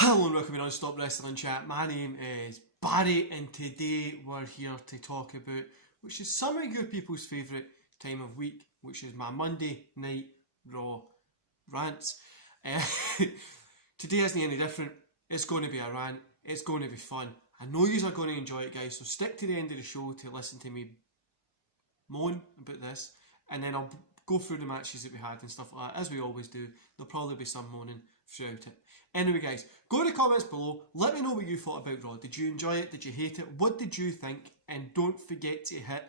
Hello and welcome to Non-Stop Wrestling Chat. My name is Barry and today we're here to talk about which is some of your people's favourite time of week, which is my Monday Night Raw rants. Today isn't any different. It's going to be a rant. It's going to be fun. I know you are going to enjoy it, guys, so stick to the end of the show to listen to me moan about this, and then I'll go through the matches that we had and stuff like that, as we always do. There'll probably be some moaning throughout it. Anyway, guys, go in the comments below. Let me know what you thought about Raw. Did you enjoy it? Did you hate it? What did you think? And don't forget to hit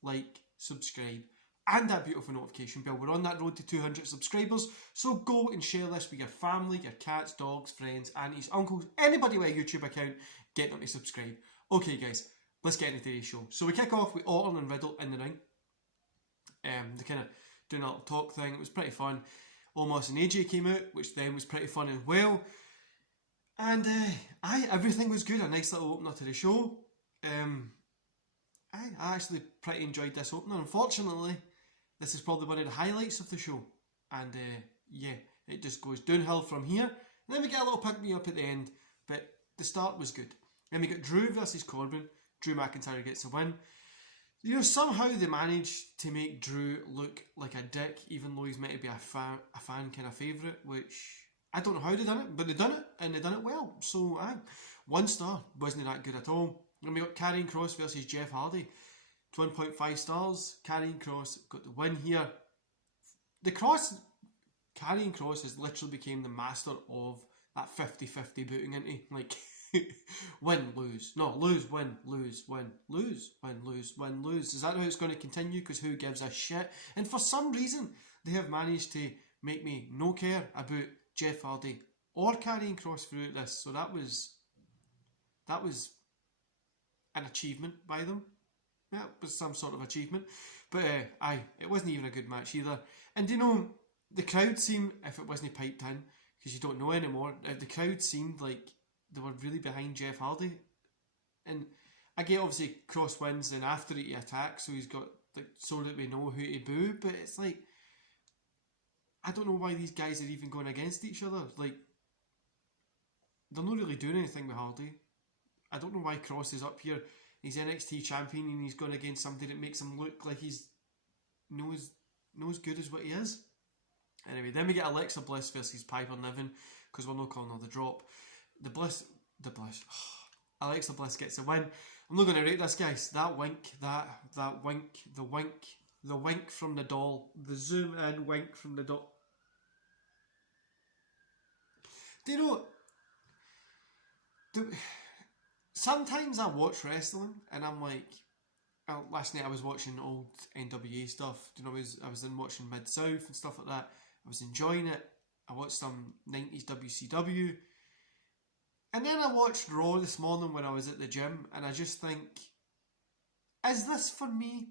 like, subscribe, and that beautiful notification bell. We're on that road to 200 subscribers, so go and share this with your family, your cats, dogs, friends, aunties, uncles, anybody with a YouTube account. Get them to subscribe. Okay, guys, let's get into today's show. So we kick off with Orton and Riddle in the ring. They kind of doing a little talk thing. It was pretty fun. Omos and AJ came out, which then was pretty fun as well. And everything was good. A nice little opener to the show. I actually pretty enjoyed this opener. Unfortunately, this is probably one of the highlights of the show. And yeah, it just goes downhill from here. And then we get a little pick-me-up at the end. But the start was good. Then we got Drew versus Corbin. Drew McIntyre gets the win. You know, somehow they managed to make Drew look like a dick, even though he's meant to be a fan kind of favourite, which I don't know how they done it, but they done it, and they done it well. So, 1 star, wasn't that good at all. And we got Karrion Kross versus Jeff Hardy, 1.5 stars. Karrion Kross got the win here. Karrion Kross has literally became the master of that 50-50 booting, isn't he? Like, win, lose. No, lose, win, lose, win, lose, win, lose, win, lose. Is that how it's going to continue? Because who gives a shit? And for some reason, they have managed to make me no care about Jeff Hardy or Karrion Kross throughout this. So that was an achievement by them. Yeah, it was some sort of achievement. But it wasn't even a good match either. And you know, the crowd seemed, if it wasn't piped in, because you don't know anymore, the crowd seemed like they were really behind Jeff Hardy. And I get obviously Kross wins and after it he attacks, so he's got like so that we know who to boo, but it's like I don't know why these guys are even going against each other. Like, they're not really doing anything with Hardy. I don't know why Kross is up here. He's NXT champion and he's going against somebody that makes him look like he's no as good as what he is. Anyway, then we get Alexa Bliss versus Piper Niven, because we're not calling her the Drop. Alexa Bliss gets a win. I'm not going to rate this, guys. That wink, that wink, the wink from the doll, the zoom in wink from the doll. Do you know, sometimes I watch wrestling and I'm like, last night I was watching old NWA stuff. You know, I was in watching Mid-South and stuff like that. I was enjoying it. I watched some 90s WCW. And then I watched Raw this morning when I was at the gym, and I just think, is this for me?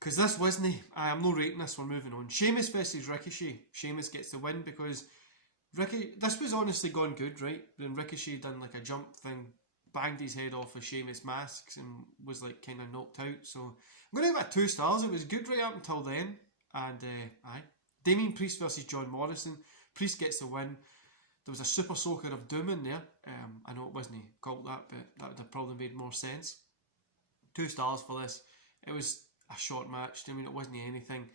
Because this wasn't. I am not rating this, we're moving on. Sheamus versus Ricochet. Sheamus gets the win because this was honestly gone good, right? Then Ricochet done like a jump thing, banged his head off of Sheamus' masks and was like kind of knocked out. So I'm going to give it 2 stars. It was good right up until then. And Damien Priest versus John Morrison. Priest gets the win. There was a Super Soaker of Doom in there. I know it wasn't called that, but that would have probably made more sense. 2 stars for this. It was a short match. I mean, it wasn't anything.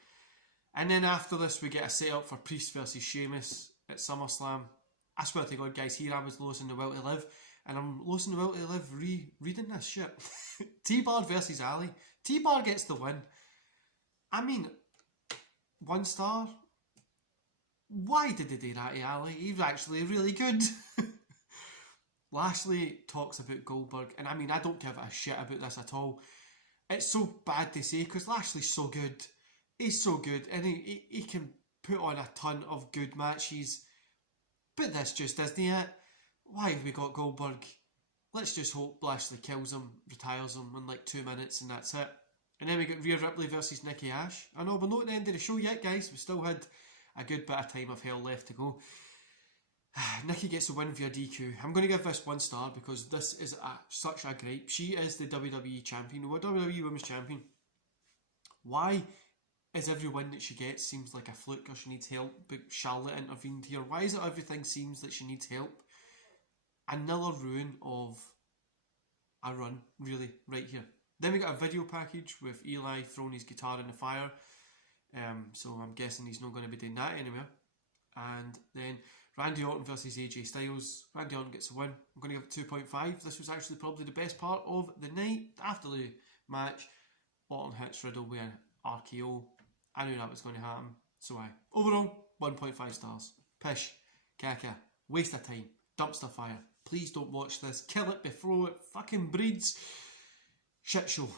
And then after this, we get a setup for Priest versus Sheamus at SummerSlam. I swear to God, guys, here I was losing the will to live. And I'm losing the will to live reading this shit. T-Bar versus Ali. T-Bar gets the win. I mean, 1 star. Why did they do that to Ali? He was actually really good. Lashley talks about Goldberg, and I mean, I don't give a shit about this at all. It's so bad to say, because Lashley's so good. He's so good, and he can put on a ton of good matches. But this just isn't it. Why have we got Goldberg? Let's just hope Lashley kills him, retires him in like 2 minutes, and that's it. And then we got Rhea Ripley versus Nikki Ash. I know we're not at the end of the show yet, guys. We still had a good bit of time of hell left to go. Nikki gets a win via DQ. I'm going to give this 1 star because this is such a gripe. She is the WWE champion, or WWE Women's Champion. Why is every win that she gets seems like a fluke or she needs help, but Charlotte intervened here? Why is it everything seems that she needs help? Another ruin of a run, really, right here. Then we got a video package with Eli throwing his guitar in the fire. So I'm guessing he's not going to be doing that anywhere. And then Randy Orton versus AJ Styles. Randy Orton gets a win. I'm going to give it 2.5. This was actually probably the best part of the night. After the match, Orton hits Riddle with an RKO. I knew that was going to happen. So overall, 1.5 stars. Pish, caca, waste of time, dumpster fire. Please don't watch this. Kill it before it fucking breeds. Shit show.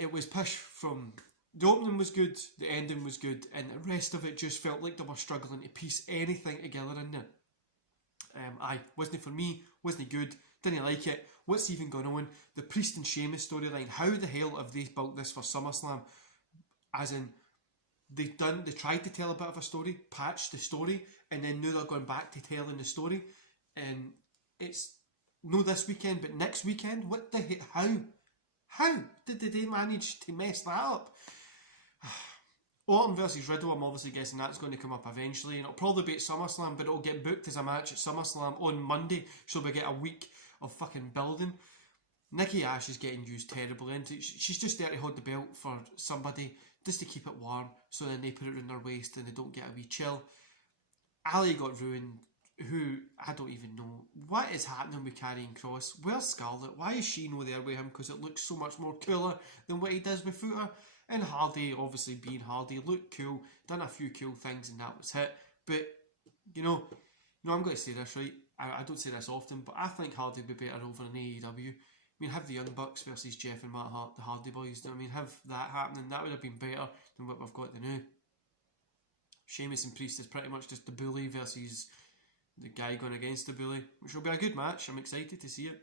It was pish from... The opening was good, the ending was good, and the rest of it just felt like they were struggling to piece anything together in there. Wasn't for me, wasn't good, didn't like it. What's even going on? The Priest and Sheamus storyline, how the hell have they built this for SummerSlam? As in, they tried to tell a bit of a story, patched the story, and then now they're going back to telling the story. And it's no this weekend, but next weekend? What the hell? How did they manage to mess that up? Orton versus Riddle, I'm obviously guessing that's going to come up eventually, and it'll probably be at SummerSlam, but it'll get booked as a match at SummerSlam on Monday, so we get a week of fucking building. Nikki Ash is getting used terribly, and she's just there to hold the belt for somebody, just to keep it warm, so then they put it around their waist and they don't get a wee chill. Ali got ruined, who, I don't even know. What is happening with Karrion Kross? Where's Scarlett? Why is she not there with him? Because it looks so much more cooler than what he does with Footer. And Hardy, obviously being Hardy, looked cool, done a few cool things, and that was it. But, I'm going to say this, right? I don't say this often, but I think Hardy would be better over in AEW. I mean, have the Young Bucks versus Jeff and Matt Hart, the Hardy Boys. I mean, have that happening. That would have been better than what we've got now. Sheamus and Priest is pretty much just the bully versus the guy going against the bully, which will be a good match. I'm excited to see it.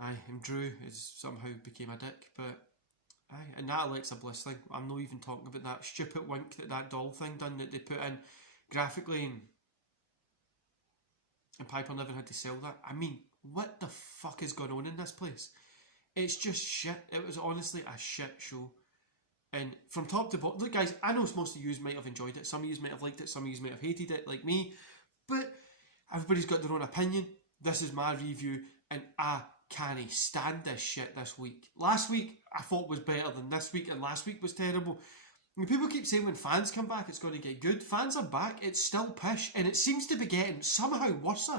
And Drew is somehow became a dick, but and that Alexa Bliss thing, I'm not even talking about that stupid wink that doll thing done that they put in graphically, and Piper never had to sell that. I mean, what the fuck is going on in this place? It's just shit. It was honestly a shit show. And from top to bottom, look guys, I know most of you might have enjoyed it, some of you might have liked it, some of you might have hated it like me, but everybody's got their own opinion. This is my review, and I can't stand this shit this week. Last week I thought was better than this week, and last week was terrible. And people keep saying when fans come back it's going to get good. Fans are back, it's still pish, and it seems to be getting somehow worse.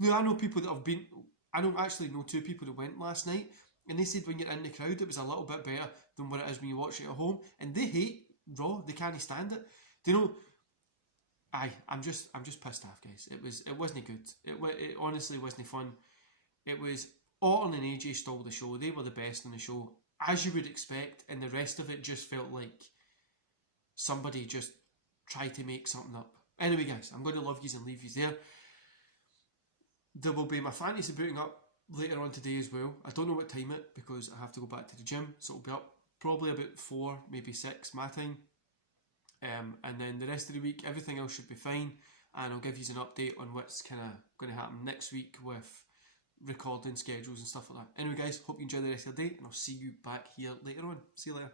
Now I know people that have been, I don't actually know two people that went last night, and they said when you're in the crowd it was a little bit better than what it is when you watch it at home, and they hate Raw, they can't stand it. Do you know, I'm just pissed off, guys. It wasn't good. It honestly wasn't fun. It was Orton and AJ stole the show. They were the best in the show, as you would expect, and the rest of it just felt like somebody just tried to make something up. Anyway, guys, I'm going to love yous and leave yous there. There will be my fantasy booting up later on today as well. I don't know what time it, because I have to go back to the gym, so it'll be up probably about 4, maybe 6 my time. And then the rest of the week, everything else should be fine, and I'll give you an update on what's kind of going to happen next week with recording schedules and stuff like that. Anyway guys, hope you enjoy the rest of the day, and I'll see you back here later on. See you later.